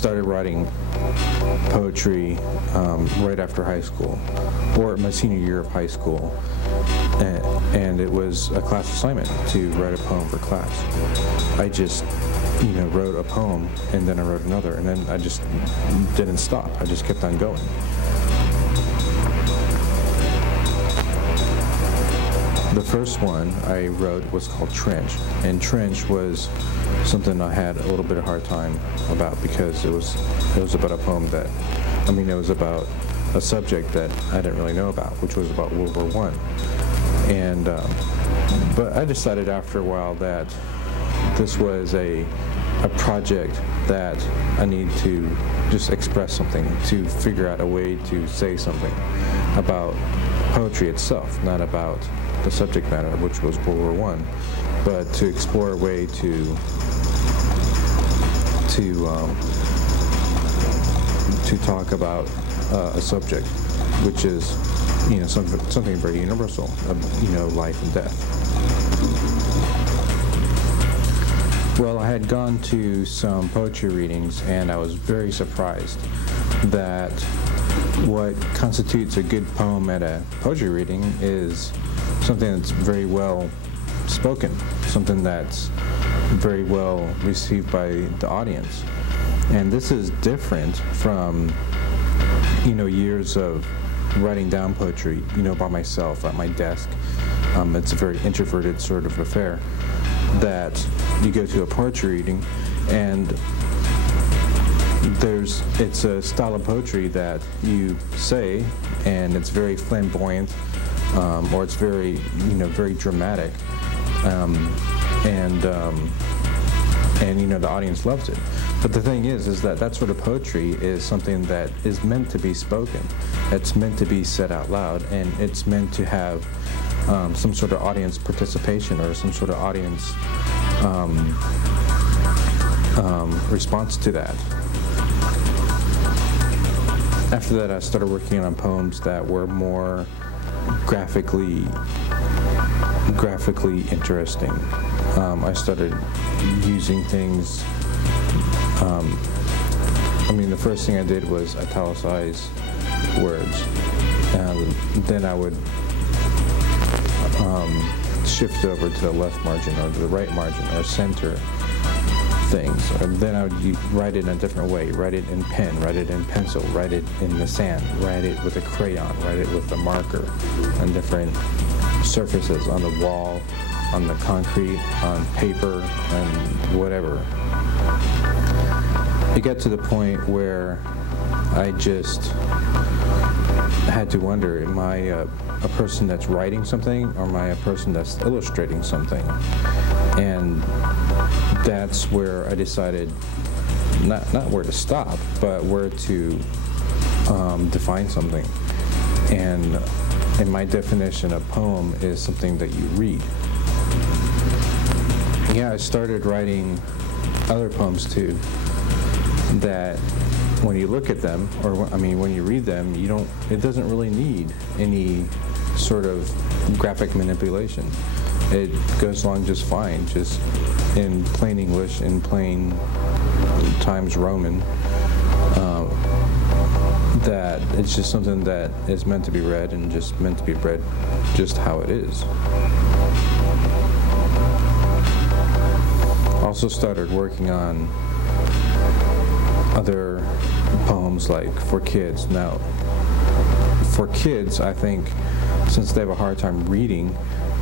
started writing poetry right after high school, or my senior year of high school, and it was a class assignment to write a poem for class. I just, wrote a poem, and then I wrote another, and then I just didn't stop. I just kept on going. The first one I wrote was called Trench, and Trench was something I had a little bit of hard time about because it was about a poem that, it was about a subject that I didn't really know about, which was about World War I. And but I decided after a while that this was a project that I need to just express something, to figure out a way to say something about poetry itself, not about the subject matter, which was World War I, but to explore a way to talk about a subject, which is, something very universal, life and death. Well, I had gone to some poetry readings, and I was very surprised that what constitutes a good poem at a poetry reading is something that's very well spoken, something that's very well received by the audience. And this is different from, years of writing down poetry, by myself at my desk. It's a very introverted sort of affair that you go to a poetry reading, and it's a style of poetry that you say, and it's very flamboyant, or it's very, very dramatic, and the audience loves it. But the thing is that sort of poetry is something that is meant to be spoken. It's meant to be said out loud, and it's meant to have some sort of audience participation or some sort of audience response to that. After that, I started working on poems that were more graphically interesting. I started using things. The first thing I did was italicize words, and then I would shift over to the left margin or the right margin or center things. And then I would write it in a different way, write it in pen, write it in pencil, write it in the sand, write it with a crayon, write it with a marker on different surfaces, on the wall, on the concrete, on paper, and whatever. It got to the point where I just had to wonder, am I a person that's writing something, or am I a person that's illustrating something? And that's where I decided not where to stop, but where to define something. And my definition of poem is something that you read. Yeah, I started writing other poems too, that when you look at them, or when you read them, it doesn't really need any sort of graphic manipulation. It goes along just fine, just in plain English, in plain Times Roman, that it's just something that is meant to be read, and just meant to be read just how it is. Also started working on other poems like for kids. Now, for kids, I think, since they have a hard time reading,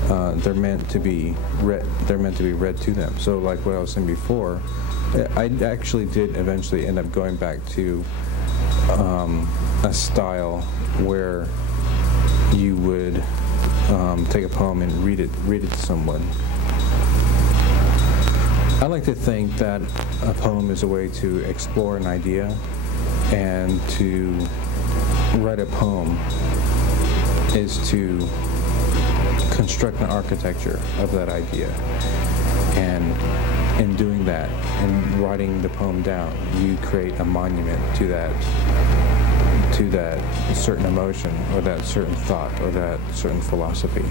they're meant to be read. They're meant to be read to them. So, like what I was saying before, I actually did eventually end up going back to a style where you would take a poem and read it to someone. I like to think that a poem is a way to explore an idea, and to write a poem is to construct an architecture of that idea. And in doing that, and writing the poem down, you create a monument to that certain emotion, or that certain thought, or that certain philosophy.